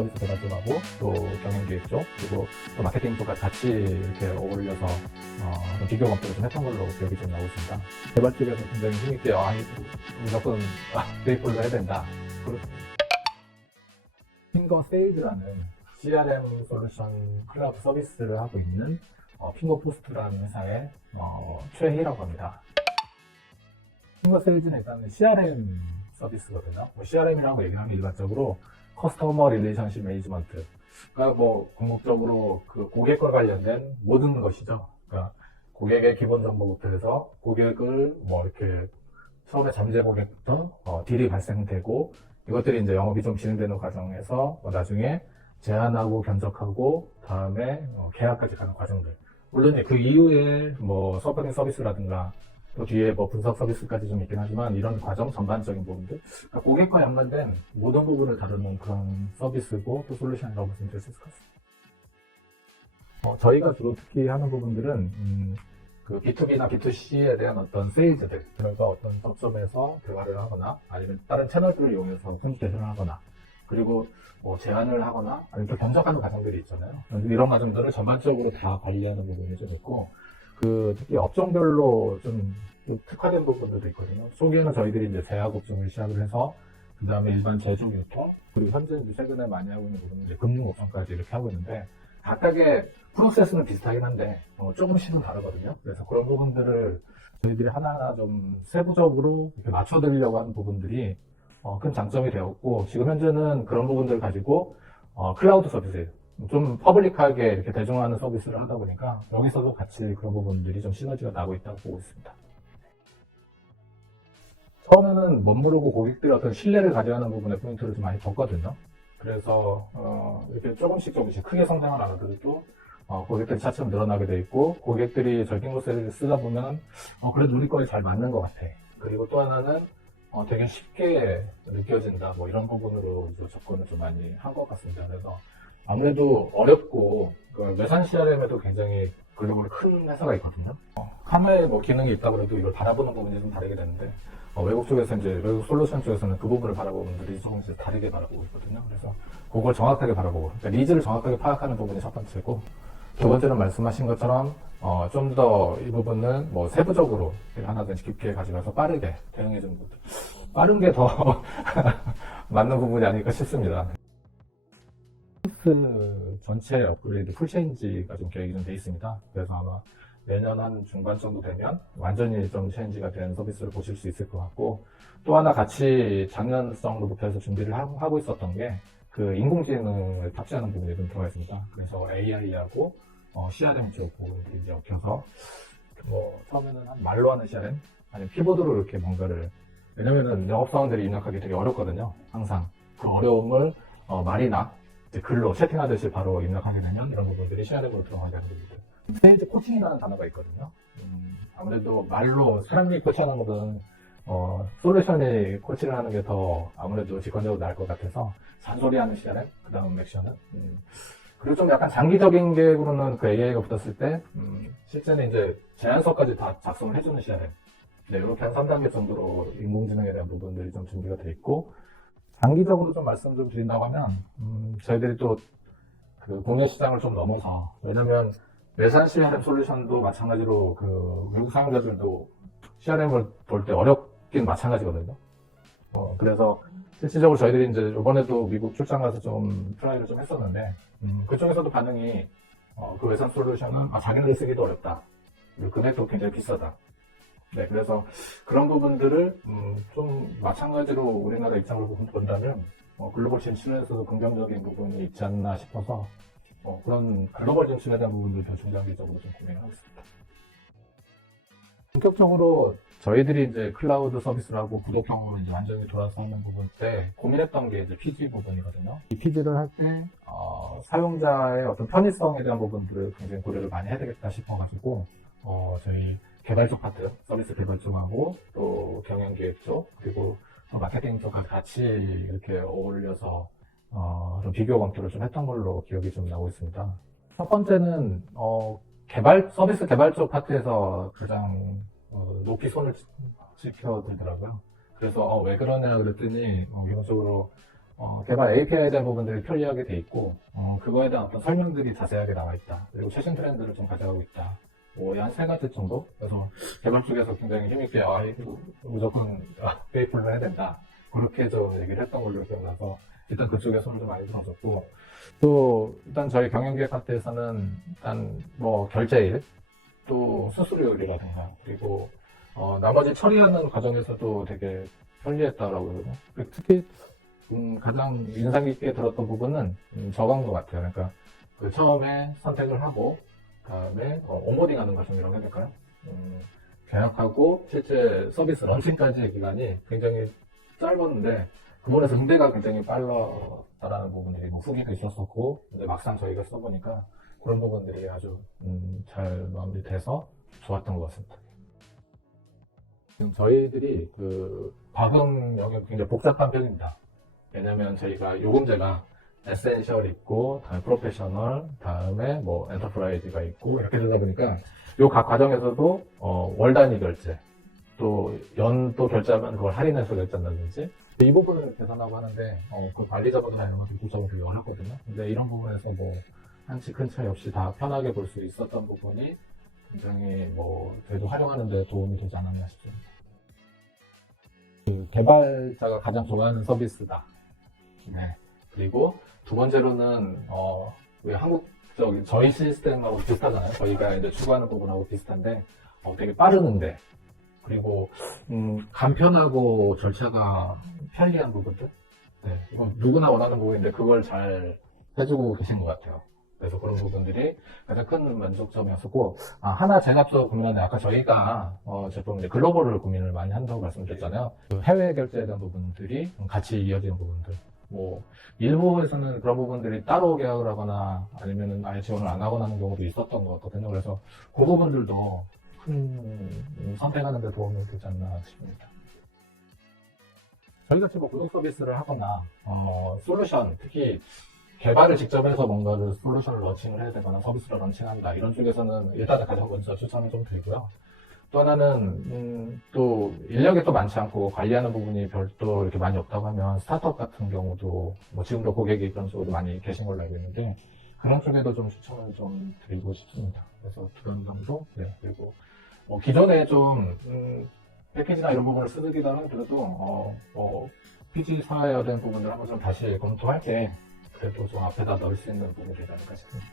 서비스 개발 쪽하고 또 경영기획 쪽 그리고 또 마케팅 쪽까지 같이 이렇게 어울려서 좀 비교 검토를 좀 했던 걸로 기억이 좀 나고 있습니다. 개발 쪽에서 굉장히 힘있게 무조건 데이플로 해야 된다. 핑거 세일즈라는 CRM 솔루션 클라우드 서비스를 하고 있는 핑거포스트라는 회사의 최희라고 합니다. 핑거 세일즈는 일단 CRM 서비스거든요. CRM이라고 얘기하면 일반적으로 커스터머 릴레이션십 매니지먼트. 그러니까 궁극적으로 그 고객과 관련된 모든 것이죠. 그러니까 고객의 기본 정보부터 해서 고객을 이렇게 처음에 잠재 고객부터 딜이 발생되고 이것들이 이제 영업이 좀 진행되는 과정에서 나중에 제안하고 견적하고 다음에 계약까지 가는 과정들. 물론 그 이후에 서버링 서비스라든가 또 뒤에 분석 서비스까지 좀 있긴 하지만 이런 과정 전반적인 부분들 그러니까 고객과 연관된 모든 부분을 다루는 그런 서비스고 또 솔루션이라고 보시면 될 수 있을 것 같습니다. 저희가 주로 특히 하는 부분들은 그 B2B나 B2C에 대한 어떤 세일즈들 그러니까 어떤 접점에서 대화를 하거나 아니면 다른 채널들을 이용해서 커뮤니케이션을 하거나 그리고 제안을 하거나 아니면 또 견적하는 과정들이 있잖아요. 이런 과정들을 전반적으로 다 관리하는 부분이 좀 있고 특히 업종별로 좀 특화된 부분들도 있거든요. 초기에는 저희들이 이제 제약 업종을 시작을 해서, 그 다음에 일반 제조 유통, 그리고 현재 최근에 많이 하고 있는 부분은 이제 금융 업종까지 이렇게 하고 있는데, 각각의 프로세스는 비슷하긴 한데, 조금씩은 다르거든요. 그래서 그런 부분들을 저희들이 하나하나 좀 세부적으로 이렇게 맞춰드리려고 하는 부분들이, 큰 장점이 되었고, 지금 현재는 그런 부분들을 가지고, 클라우드 서비스, 좀 퍼블릭하게 이렇게 대중화하는 서비스를 하다 보니까 여기서도 같이 그런 부분들이 좀 시너지가 나고 있다고 보고 있습니다. 처음에는 멋모르고 고객들이 어떤 신뢰를 가져야 하는 부분에 포인트를 좀 많이 뒀거든요. 그래서 이렇게 조금씩 크게 성장을 안 하더라도 고객들이 차츰 늘어나게 돼 있고 고객들이 저희 핑거세일을 쓰다 보면 그래도 우리 거에 잘 맞는 것 같아. 그리고 또 하나는 되게 쉽게 느껴진다. 이런 부분으로 접근을 좀 많이 한 것 같습니다. 그래서 아무래도 어렵고 외산 CRM에도 굉장히 글로벌 큰 회사가 있거든요. 하나의 기능이 있다고 해도 이걸 바라보는 부분이 좀 다르게 되는데 외국 쪽에서 외국 솔루션 쪽에서는 그 부분을 바라보는 분들이 조금씩 다르게 바라보고 있거든요. 그래서 그걸 정확하게 바라보고 그러니까 니즈를 정확하게 파악하는 부분이 첫 번째고 두 번째는 말씀하신 것처럼 좀 더 이 부분을 세부적으로 하나든지 깊게 가져가서 빠르게 대응해주는 부분 빠른 게 더 맞는 부분이 아닐까 싶습니다. 전체 업그레이드 풀체인지가 좀 계획이 좀 돼 있습니다. 그래서 아마 내년 한 중반 정도 되면 완전히 좀 체인지가 된 서비스를 보실 수 있을 것 같고 또 하나 같이 작년 정도부터 해서 준비를 하고 있었던 게 그 인공지능을 탑재하는 부분이 좀 들어가 있습니다. 그래서 AI하고 CRM 쪽 부분들이 이제 엮여서 처음에는 말로 하는 CRM 아니면 키보드로 이렇게 뭔가를 왜냐면은 영업사원들이 입력하기 되게 어렵거든요. 항상 그 어려움을 말이나 글로 채팅하듯이 바로 입력하게 되면 이런 부분들이 CRM으로 들어가게 되는 부분들. 세일즈 코칭이라는 단어가 있거든요. 아무래도 말로 사람이 코치하는 것보다는 솔루션이 코치를 하는 게 더 아무래도 직관적으로 나을 것 같아서 잔소리하는 CRM, 그 다음 액션은 그리고 좀 약간 장기적인 계획으로는 그 AI가 붙었을 때 실제는 이제 제안서까지 다 작성을 해주는 CRM 이렇게 한 3단계 정도로 인공지능에 대한 부분들이 좀 준비가 돼 있고 장기적으로 좀 말씀 좀 드린다고 하면 저희들이 또 그 국내 시장을 좀 넘어서 왜냐면 외산 CRM 솔루션도 마찬가지로 그 외국 사용자들도 CRM을 볼 때 어렵긴 마찬가지거든요. 그래서 실질적으로 저희들이 이제 이번에도 미국 출장 가서 좀 트라이를 좀 했었는데 그쪽에서도 반응이 그 외산 솔루션은 자기네들 쓰기도 어렵다. 그리고 금액도 굉장히 비싸다. 네, 그래서 그런 부분들을 좀 마찬가지로 우리나라 입장으로 본다면 글로벌 진출에서도 긍정적인 부분이 있지 않나 싶어서 그런 글로벌 진출에 대한 부분들 좀 중장기적으로 좀 고민을 하고 있습니다. 본격적으로 저희들이 이제 클라우드 서비스라고 구독형으로 이제 완전히 돌아서 하는 부분 때 고민했던 게 이제 PG 부분이거든요. 이 PG를 할 때 사용자의 어떤 편의성에 대한 부분들을 굉장히 고려를 많이 해야 되겠다 싶어가지고 저희 개발 쪽 파트, 서비스 개발 쪽하고 또 경영기획 쪽 그리고 마케팅 쪽과 같이 이렇게 어울려서 좀 비교 검토를 좀 했던 걸로 기억이 좀 나고 있습니다. 첫 번째는 서비스 개발 쪽 파트에서 가장 높이 손을 지켜들더라고요. 그래서 왜 그러냐 그랬더니 기본적으로 개발 API에 대한 부분들이 편리하게 돼 있고, 그거에 대한 어떤 설명들이 자세하게 나와 있다. 그리고 최신 트렌드를 좀 가져가고 있다. 뭐, 한 세 가지 정도? 그래서 개발 쪽에서 굉장히 힘있게, 이거 무조건 페이플로 해야 된다. 그렇게 좀 얘기를 했던 걸로 기억나서, 일단 그쪽에 손을 좀 많이 들어줬고, 또, 일단 저희 경영기획 파트에서는, 일단 뭐, 결제일, 또 수수료율이라든가, 그리고, 나머지 처리하는 과정에서도 되게 편리했다라고 그러고, 특히, 가장 인상 깊게 들었던 부분은 저건 것 같아요. 그러니까 그 처음에 선택을 하고 그다음에 온보딩 하는 과정이라고 해야 될까요? 계약하고 실제 서비스 런칭까지의 기간이 굉장히 짧았는데 그 부분에서 응대가 굉장히 빨랐다라는 부분들이 뭐 후기가 있었었고 근데 막상 저희가 써보니까 그런 부분들이 아주 잘 마무리돼서 좋았던 것 같습니다. 지금 저희들이 그 과금 영역이 굉장히 복잡한 편입니다. 왜냐면 저희가 요금제가 에센셜 있고, 다음에 프로페셔널, 다음에 뭐 엔터프라이즈가 있고, 이렇게 되다 보니까 요 각 과정에서도 월 단위 결제, 또 연도 결제하면 그걸 할인해서 결제한다든지 이 부분을 계산하고 하는데 그 관리자분들이나 이런 것들이 복잡하고 되게 어렵거든요. 근데 이런 부분에서 뭐 한치 큰 차이 없이 다 편하게 볼 수 있었던 부분이 굉장히 뭐 저희도 활용하는 데 도움이 되지 않았나 싶습니다. 그 개발자가 가장 좋아하는 서비스다. 네. 그리고 두 번째로는 우리 저희 시스템하고 비슷하잖아요. 저희가 이제 추구하는 부분하고 비슷한데 되게 빠르는데 그리고 간편하고 절차가 편리한 부분들. 네. 이건 누구나 원하는 부분인데 그걸 잘 해주고 계신 것 같아요. 그래서 그런 부분들이 가장 큰 만족점이었었고, 하나 제가 또 고민하는, 아까 저희가, 제품 이제 글로벌을 고민을 많이 한다고 말씀드렸잖아요. 그 해외 결제에 대한 부분들이 같이 이어지는 부분들. 뭐, 일부에서는 그런 부분들이 따로 계약을 하거나 아니면은 아예 지원을 안 하거나 하는 경우도 있었던 것 같거든요. 그래서 그 부분들도 큰 선택하는 데 도움이 되지 않나 싶습니다. 저희같이 뭐 구독 서비스를 하거나, 솔루션, 특히 개발을 직접 해서 뭔가를 솔루션을 런칭을 해야 되거나 서비스를 런칭한다 이런 쪽에서는 일단은 가장 먼저 추천을 좀 드리고요. 또 하나는 또 인력이 또 많지 않고 관리하는 부분이 별도 이렇게 많이 없다고 하면 스타트업 같은 경우도 뭐 지금도 고객이 그런 쪽으로 많이 계신 걸로 알고 있는데 그런 쪽에도 좀 추천을 좀 드리고 싶습니다. 그래서 그런 정도 그리고 뭐 기존에 좀 패키지나 이런 부분을 쓰기도 하더라도 PG 사야 되는 부분들 한번 좀 다시 검토할 때 그래도 좀 앞에다 넣을 수 있는 부분이 되지 않을까 싶습니다.